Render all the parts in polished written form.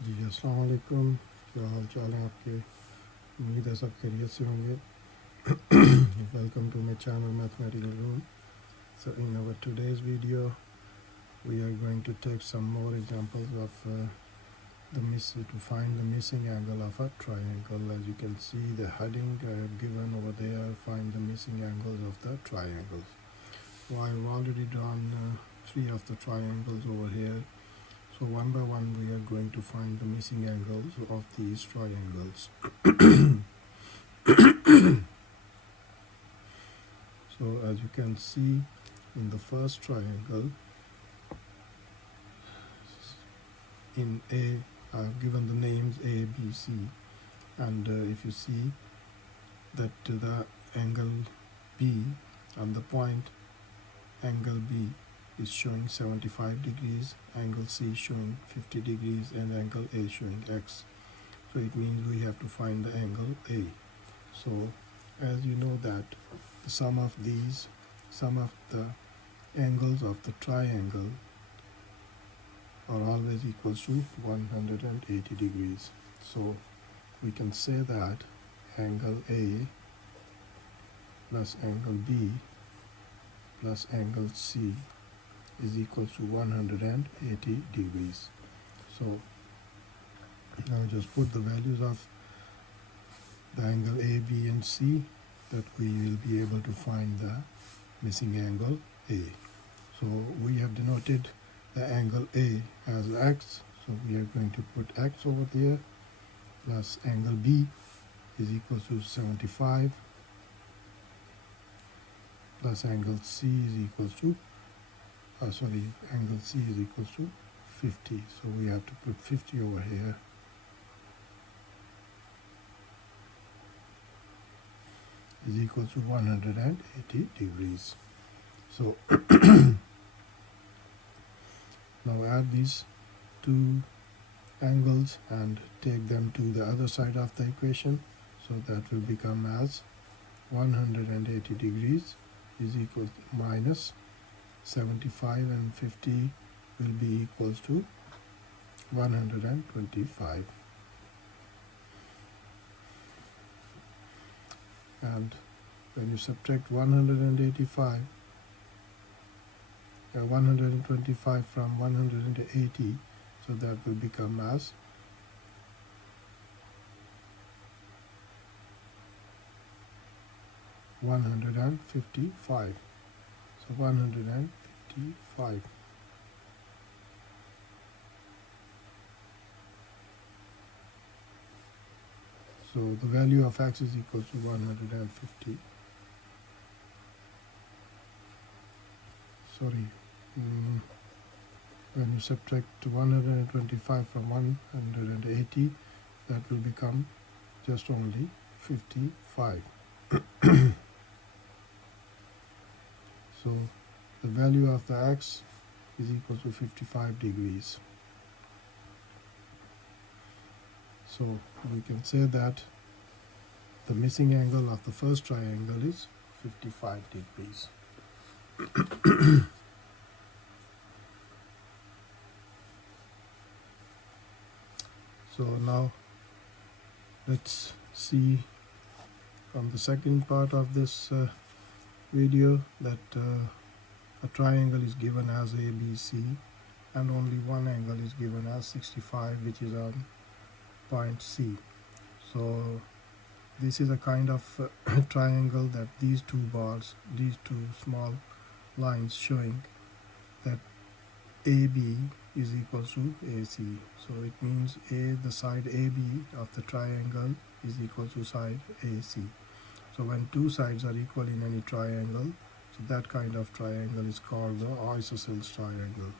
जी अस्सलाम वालेकुम। क्या हाल चाल है आपके? उम्मीद है सब खैरियत से होंगे। Welcome to my channel mathematical room. So in our today's video we are going to take some more examples of to find the missing angle of a triangle. As you can see the heading given over there, find the missing angles of the triangles. So I've already drawn 3 of the triangles over here. So one by one we are going to find the missing angles of these triangles. So as you can see in the first triangle, in A I have given the names A, B, C, and if you see that the angle B on the point angle B is showing 75 degrees, angle C showing 50 degrees, and angle A showing X. So it means we have to find the angle A. So as you know that the sum of the angles of the triangle are always equals to 180 degrees. So we can say that angle A plus angle B plus angle C is equal to 180 degrees. So now just put the values of the angle A, B and C that we will be able to find the missing angle A. So we have denoted the angle A as X, so we are going to put X over there, plus angle B is equal to 75 plus angle C is equal to angle C is equal to 50, so we have to put 50 over here. Is equal to 180 degrees. So now add these two angles and take them to the other side of the equation, so that will become as 180 degrees is equal to minus 75 and 50 will be equals to 125. And when you subtract 125 from 180, so that will become as 155. So 155. So the value of X is equal to 150. When you subtract 125 from 180, that will become just only 55. So the value of the X is equal to 55 degrees. So we can say that the missing angle of the first triangle is 55 degrees. So now let's see from the second part of this video that a triangle is given as ABC and only one angle is given as 65, which is on point C. So this is a kind of triangle that these two small lines showing that AB is equal to AC. So it means the side AB of the triangle is equal to side AC. So when two sides are equal in any triangle, so that kind of triangle is called the isosceles triangle.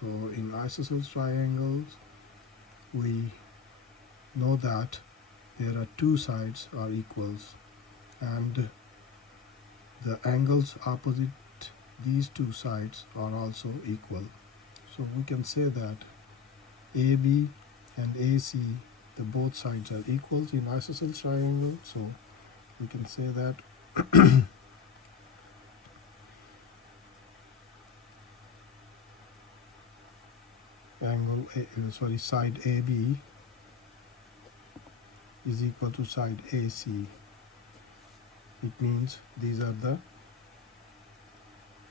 So in isosceles triangles, we know that there are two sides are equals and the angles opposite these two sides are also equal. So we can say that AB and AC, the both sides are equals in isosceles triangle. So we can say that angle side AB is equal to side AC. It means these are the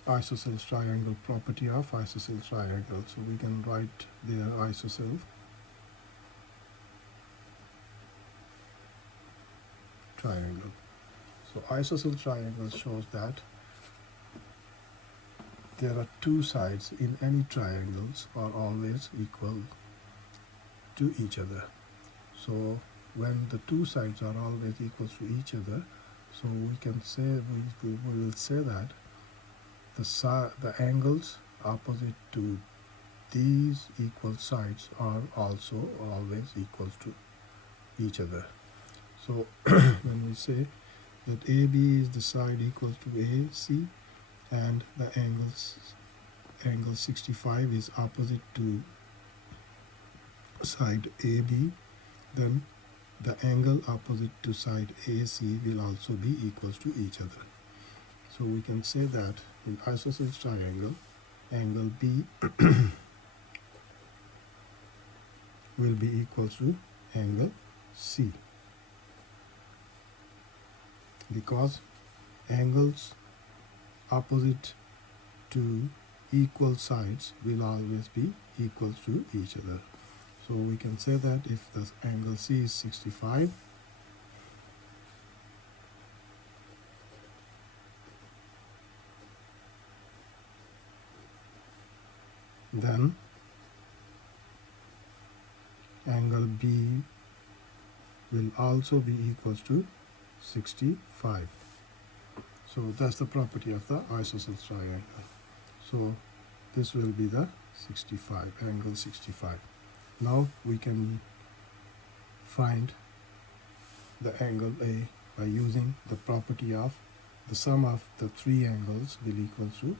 isosceles triangle property of isosceles triangle. So we can write their isosceles triangle. So isosceles triangle shows that there are two sides in any triangles are always equal to each other. So when the two sides are always equal to each other, so we can say we will say that the angles opposite to these equal sides are also always equal to each other. So when we say that AB is the side equal to AC and the angle 65 is opposite to side AB, then the angle opposite to side AC will also be equal to each other. So we can say that in isosceles triangle, angle B will be equal to angle C, because angles opposite to equal sides will always be equal to each other. So we can say that if the angle C is 65, then angle B will also be equal to 65. So that's the property of the isosceles triangle. So this will be the 65, angle 65. Now we can find the angle A by using the property of the sum of the three angles will equal to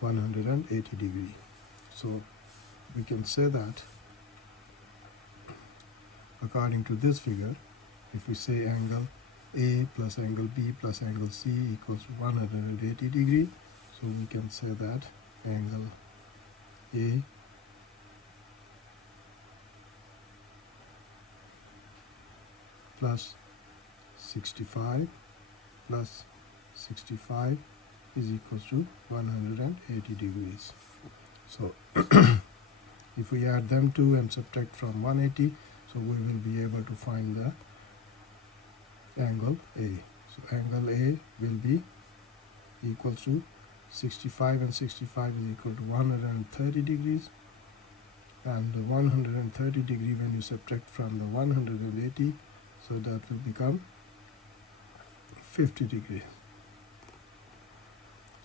180 degree. So we can say that according to this figure, if we say angle A plus angle B plus angle C equals 180 degree, so we can say that angle A plus 65 plus 65 is equal to 180 degrees. So if we add them two and subtract from 180, so we will be able to find the angle A. So angle A will be equal to 65 and 65 is equal to 130 degrees, and the 130 degree when you subtract from the 180, so that will become 50 degrees.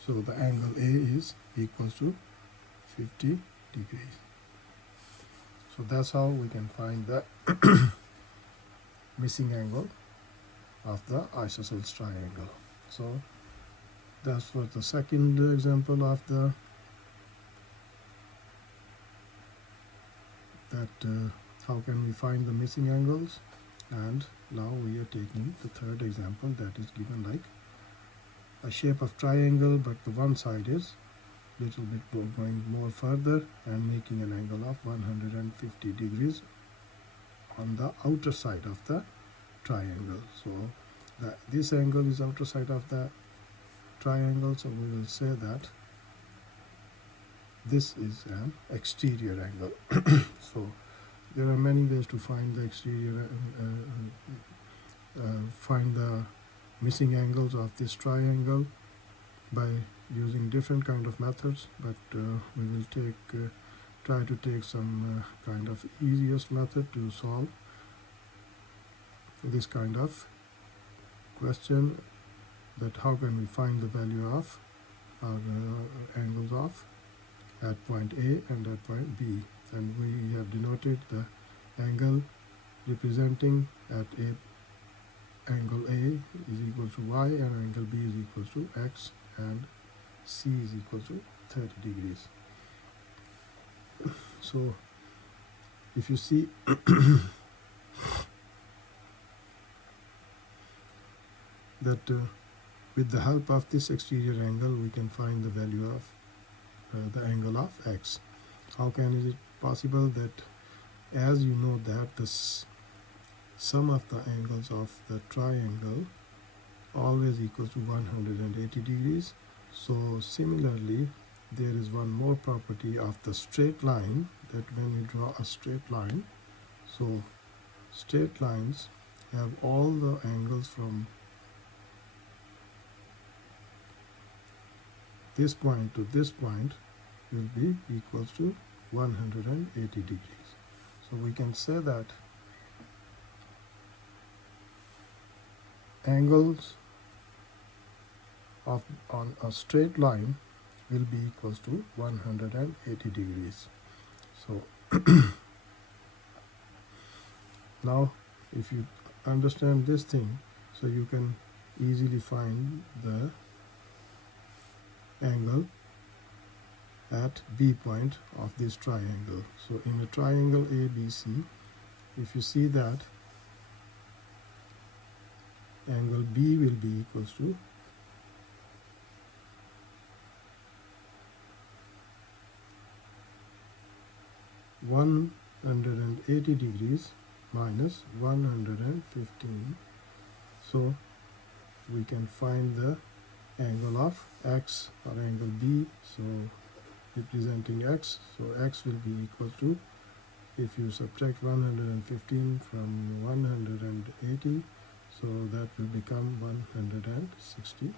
So the angle A is equal to 50 degrees. So that's how we can find the missing angle of the isosceles triangle. So that's for the second example of the how can we find the missing angles. And now we are taking the third example that is given like a shape of triangle, but the one side is little bit going more further and making an angle of 150 degrees on the outer side of the triangle. So this angle is outer side of the triangle, so we will say that this is an exterior angle. So there are many ways to find the exterior, find the missing angles of this triangle by using different kind of methods, but we will try to take some kind of easiest method to solve this kind of question, that how can we find the value of our angles of at point A and at point B, and we have denoted the angle representing at angle A is equal to Y and angle B is equal to X and C is equal to 30 degrees. So if you see that with the help of this exterior angle we can find the value of the angle of X. How can is it possible that, as you know, that the sum of the angles of the triangle always equals to 180 degrees. So similarly, there is one more property of the straight line, that when you draw a straight line, so straight lines have all the angles from this point to this point will be equals to 180 degrees. So we can say that angles on a straight line will be equals to 180 degrees. So now if you understand this thing, so you can easily find the angle at B point of this triangle. So in a triangle ABC, if you see that angle B will be equals to 180 degrees minus 115. So we can find the angle of X, or angle B, so representing X. So X will be equal to, if you subtract 115 from 180, so that will become 160.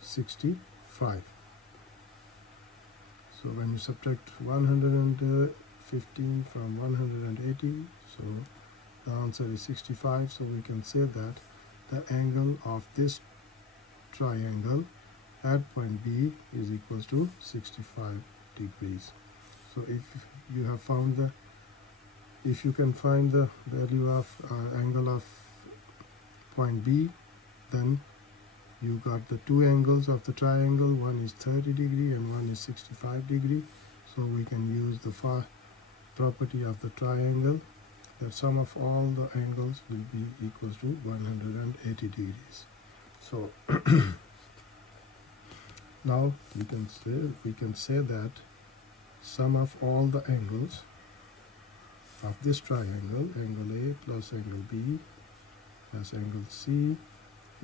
65. So when you subtract 115 from 180, so the answer is 65. So we can say that the angle of this triangle at point B is equals to 65 degrees. So if you have found the, if you can find the value of angle of point B, then you got the two angles of the triangle. One is 30 degree and one is 65 degree. So we can use the property of the triangle, that sum of all the angles will be equals to 180 degrees. So now we can say that sum of all the angles of this triangle, angle A plus angle B plus angle C,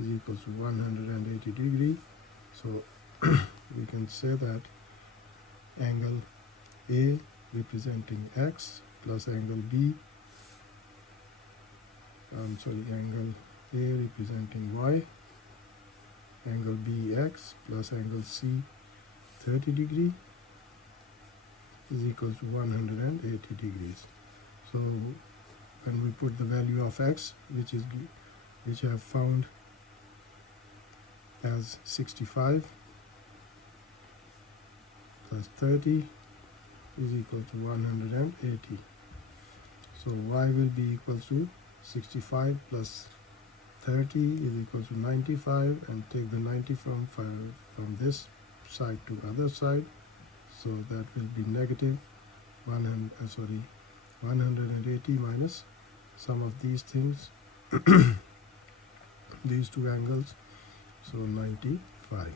is equals to 180 degree. So we can say that angle A representing X plus angle B, angle A representing Y, angle BX plus angle C 30 degree is equal to 180 degrees. So when we put the value of X, which I have found as 65 plus 30 is equal to 180. So Y will be equal to 65 plus 30 is equal to 95, and take the 90 from this side to other side, so that will be negative 180 minus sum of these things these two angles, so 95.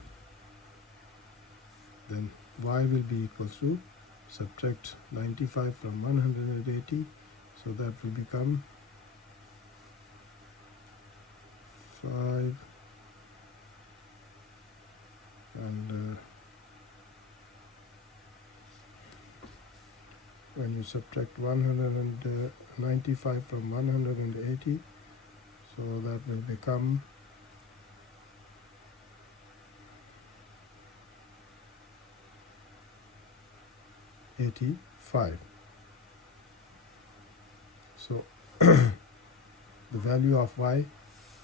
Then Y will be equal to, subtract 95 from 180, so that will become 5, and when you subtract 195 from 180, so that will become 85. So the value of Y,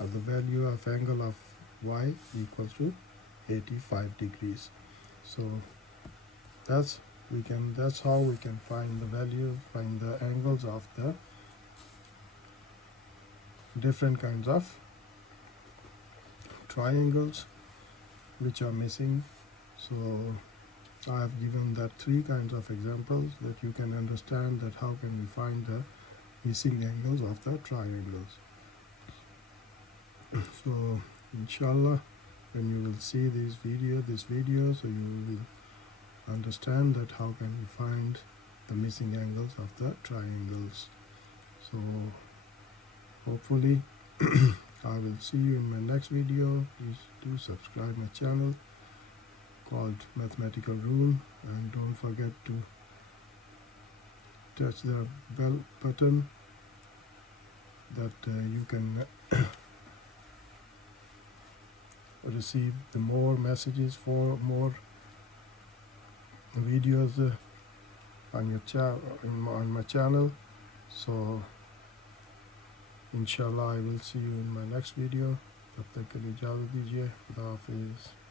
or the value of angle of Y, equals to 85 degrees. So that's how we can find the angles of the different kinds of triangles which are missing. So I have given that 3 kinds of examples, that you can understand that how can we find the missing angles of the triangles. So inshallah, when you will see this video, so you will understand that how can we find the missing angles of the triangles. So hopefully I will see you in my next video. Please do subscribe my channel called Mathematical Room, and don't forget to touch the bell button that you can receive the more messages for more videos on your on my channel. So inshallah I will see you in my next video. तब तक के लिए इजाज़त दीजिए। खुदा हाफिज़।